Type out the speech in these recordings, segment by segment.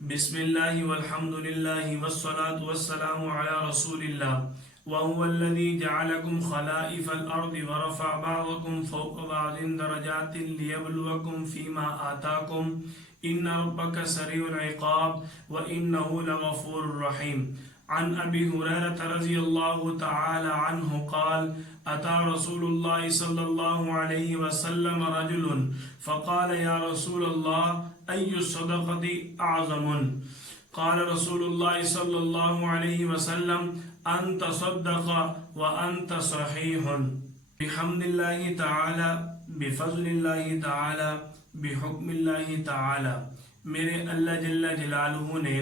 بسم الله والحمد لله والصلاة والسلام على رسول الله وهو الذي جعلكم خلائف الأرض ورفع بعضكم فوق بعض درجات ليبلوكم فيما آتاكم إن ربك سريع العقاب وإنه لغفور رحيم. عن أبي هريرة رضي الله تعالى عنه قال: أتى رسول الله صلى الله عليه وسلم رجل فقال: يا رسول الله أي الصدقة أعظم؟ قال رسول الله صلى الله عليه وسلم: أن تصدق وأنت صحيح. بحمد الله تعالى، بفضل الله تعالى، بحکم اللہ تعالی. میرے اللہ جل جلالہ نے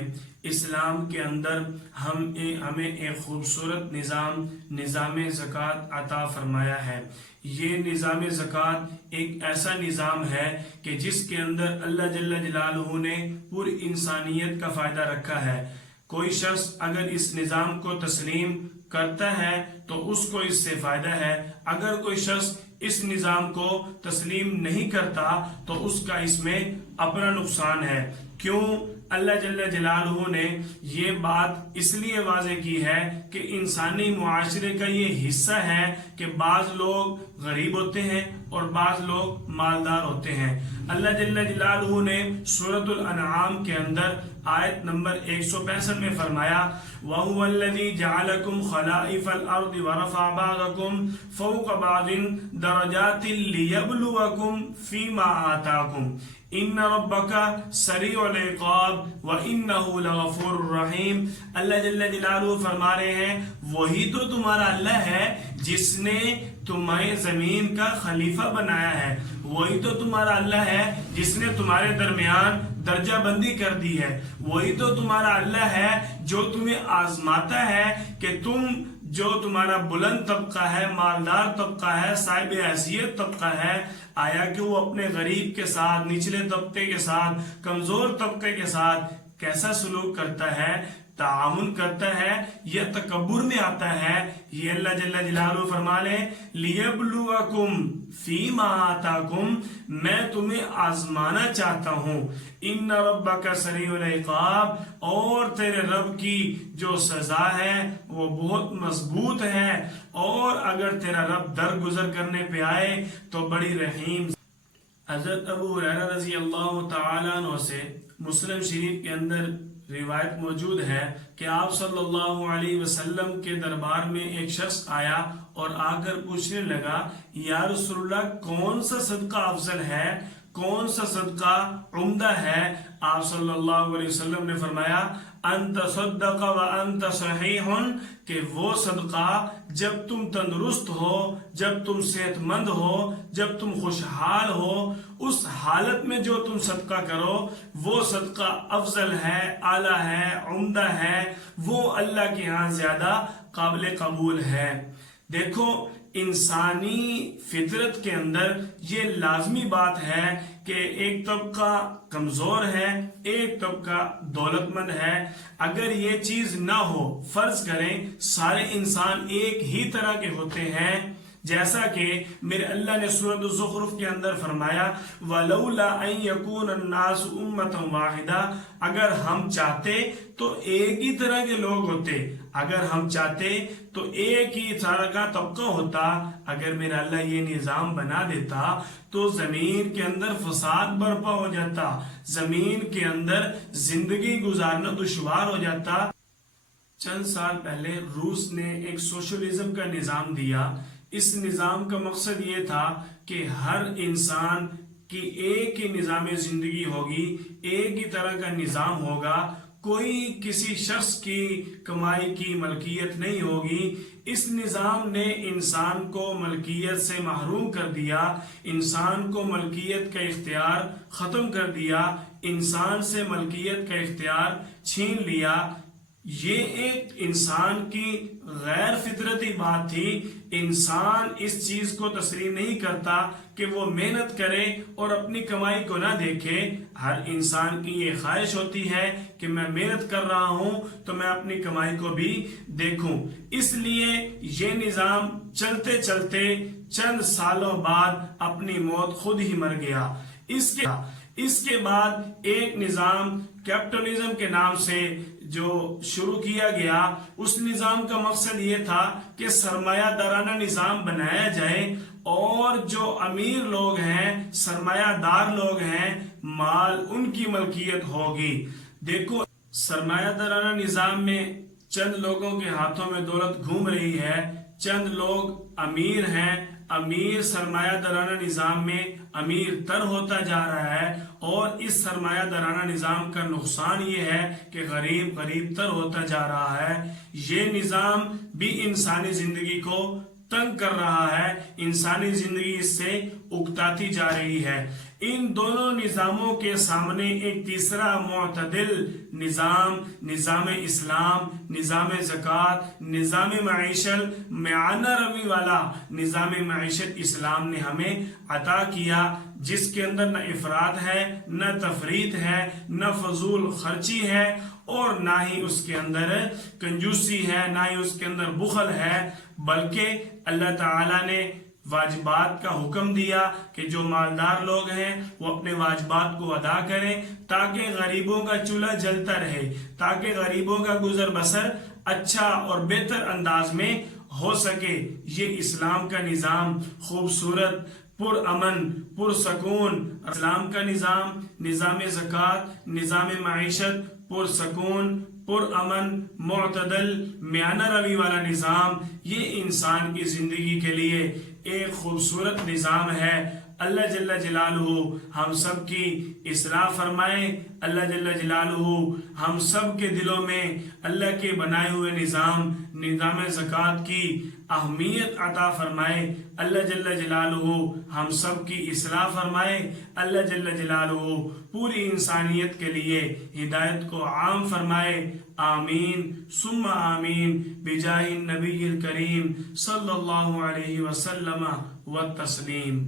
اسلام کے اندر ہمیں ایک خوبصورت نظام زکوٰۃ عطا فرمایا ہے. یہ نظام زکوٰۃ ایک ایسا نظام ہے کہ جس کے اندر اللہ جل جلالہ نے پوری انسانیت کا فائدہ رکھا ہے. کوئی شخص اگر اس نظام کو تسلیم کرتا ہے تو اس کو اس سے فائدہ ہے. اگر کوئی شخص اس نظام کو تسلیم نہیں کرتا تو اس کا اس میں اپنا نقصان ہے. کیوں؟ اللہ جل جلالہ نے یہ بات اس لیے واضح کی ہے کہ انسانی معاشرے کا یہ حصہ ہے کہ بعض لوگ غریب ہوتے ہیں اور بعض لوگ مالدار ہوتے ہیں. اللہ جل جلالہ نے سورۃ الانعام کے اندر آیت نمبر 165 میں فرمایا: وَهُوَ الَّذِي جَعَلَكُمْ خَلَائِفَ الْأَرْضِ وَرَفَعَ بَعْضَكُمْ فَوْقَ بَعْضٍ دَرَجَاتٍ لِيَبْلُوَكُمْ فِيمَا آتَاكُمْ ان ربک سریع العقاب وانہ لغفور رحیم. اللہ جل جلالہ فرما رہے ہیں وہی تو تمہارا اللہ ہے جس نے تمہیں زمین کا خلیفہ بنایا ہے. وہی تو تمہارا اللہ ہے جس نے تمہارے درمیان درجہ بندی کر دی ہے. وہی تو تمہارا اللہ ہے جو تمہیں آزماتا ہے کہ جو تمہارا بلند طبقہ ہے، مالدار طبقہ ہے، صاحب حیثیت طبقہ ہے، آیا کہ وہ اپنے غریب کے ساتھ، نچلے طبقے کے ساتھ، کمزور طبقے کے ساتھ کیسا سلوک کرتا ہے، تعاون کرتا ہے یا تکبر میں آتا ہے. یہ اللہ جل جلالہ فرما لے: لیبلوکم فیما آتاکم، میں تمہیں آزمانا چاہتا ہوں. ان ربک سریع العقاب، اور تیرے رب کی جو سزا ہے وہ بہت مضبوط ہے، اور اگر تیرا رب درگزر کرنے پہ آئے تو بڑی رحیم. حضرت ابو ہریرہ رضی اللہ تعالیٰ عنہ سے مسلم شریف کے اندر روایت موجود ہے کہ آپ صلی اللہ علیہ وسلم کے دربار میں ایک شخص آیا اور آ کر پوچھنے لگا: یا رسول اللہ، کون سا صدقہ افضل ہے، کون سا صدقہ عمدہ ہے؟ آپ صلی اللہ علیہ وسلم نے فرمایا: انت صدق وانت صحیح، کہ وہ صدقہ جب تم تندرست ہو، جب تم صحت مند ہو، جب تم خوشحال ہو، اس حالت میں جو تم صدقہ کرو وہ صدقہ افضل ہے، اعلیٰ ہے، عمدہ ہے، وہ اللہ کے ہاں زیادہ قابل قبول ہے. دیکھو، انسانی فطرت کے اندر یہ لازمی بات ہے کہ ایک طبقہ کمزور ہے، ایک طبقہ دولت مند ہے. اگر یہ چیز نہ ہو، فرض کریں سارے انسان ایک ہی طرح کے ہوتے ہیں، جیسا کہ میرے اللہ نے سورۃ الزخرف کے اندر فرمایا: وَلَوْلَا أَن يَكُونَ النَّاسُ أُمَّةً وَاحِدَةً، اگر ہم چاہتے تو ایک ہی طرح کے لوگ ہوتے، اگر ہم چاہتے تو ایک ہی طرح کا طبقہ ہوتا. اگر میرا اللہ یہ نظام بنا دیتا تو زمین کے اندر فساد برپا ہو جاتا، زمین کے اندر زندگی گزارنا دشوار ہو جاتا. چند سال پہلے روس نے ایک سوشلزم کا نظام دیا. اس نظام کا مقصد یہ تھا کہ ہر انسان کی ایک ہی نظام زندگی ہوگی، ایک ہی طرح کا نظام ہوگا، کوئی کسی شخص کی کمائی کی ملکیت نہیں ہوگی. اس نظام نے انسان کو ملکیت سے محروم کر دیا، انسان کو ملکیت کا اختیار ختم کر دیا، انسان سے ملکیت کا اختیار چھین لیا. یہ ایک انسان کی غیر فطرتی بات تھی. انسان اس چیز کو تسلیم نہیں کرتا کہ وہ محنت کرے اور اپنی کمائی کو نہ دیکھے. ہر انسان کی یہ خواہش ہوتی ہے کہ میں محنت کر رہا ہوں تو میں اپنی کمائی کو بھی دیکھوں. اس لیے یہ نظام چلتے چلتے چند سالوں بعد اپنی موت خود ہی مر گیا. اس کے بعد ایک نظام کیپٹلزم کے نام سے جو شروع کیا گیا، اس نظام کا مقصد یہ تھا کہ سرمایہ دارانہ نظام بنایا جائے اور جو امیر لوگ ہیں، سرمایہ دار لوگ ہیں، مال ان کی ملکیت ہوگی۔ دیکھو، سرمایہ دارانہ نظام میں چند لوگوں کے ہاتھوں میں دولت گھوم رہی ہے، چند لوگ امیر ہیں، امیر سرمایہ دارانہ نظام میں امیر تر ہوتا جا رہا ہے، اور اس سرمایہ دارانہ نظام کا نقصان یہ ہے کہ غریب غریب تر ہوتا جا رہا ہے۔ یہ نظام بھی انسانی زندگی کو تنگ کر رہا ہے، انسانی زندگی اس سے اکتاتی جا رہی ہے۔ ان دونوں نظاموں کے سامنے ایک تیسرا معتدل نظام، نظام اسلام، نظام زکوٰۃ، نظام معیشت، معانہ روی والا نظام معیشت اسلام نے ہمیں عطا کیا، جس کے اندر نہ افراط ہے، نہ تفریط ہے، نہ فضول خرچی ہے، اور نہ ہی اس کے اندر کنجوسی ہے، نہ ہی اس کے اندر بخل ہے، بلکہ اللہ تعالیٰ نے واجبات کا حکم دیا کہ جو مالدار لوگ ہیں وہ اپنے واجبات کو ادا کریں تاکہ غریبوں کا چولہا جلتا رہے، تاکہ غریبوں کا گزر بسر اچھا اور بہتر انداز میں ہو سکے۔ یہ اسلام کا نظام خوبصورت، پر امن، پر سکون اسلام کا نظام، نظام زکوٰۃ، نظام معیشت، پر سکون، پر امن، معتدل، میانہ روی والا نظام، یہ انسان کی زندگی کے لیے ایک خوبصورت نظام ہے۔ اللہ جل جلالہ ہم سب کی اصلاح فرمائے، اللہ جل جلالہ ہم سب کے دلوں میں اللہ کے بنائے ہوئے نظام زکوٰۃ کی اہمیت عطا فرمائے، اللہ جل جلالہ ہم سب کی اصلاح فرمائے، اللہ جل جلالہ پوری انسانیت کے لیے ہدایت کو عام فرمائے۔ آمین ثم آمین بجاہ النبی الکریم صلی اللہ علیہ وسلم والتسلیم۔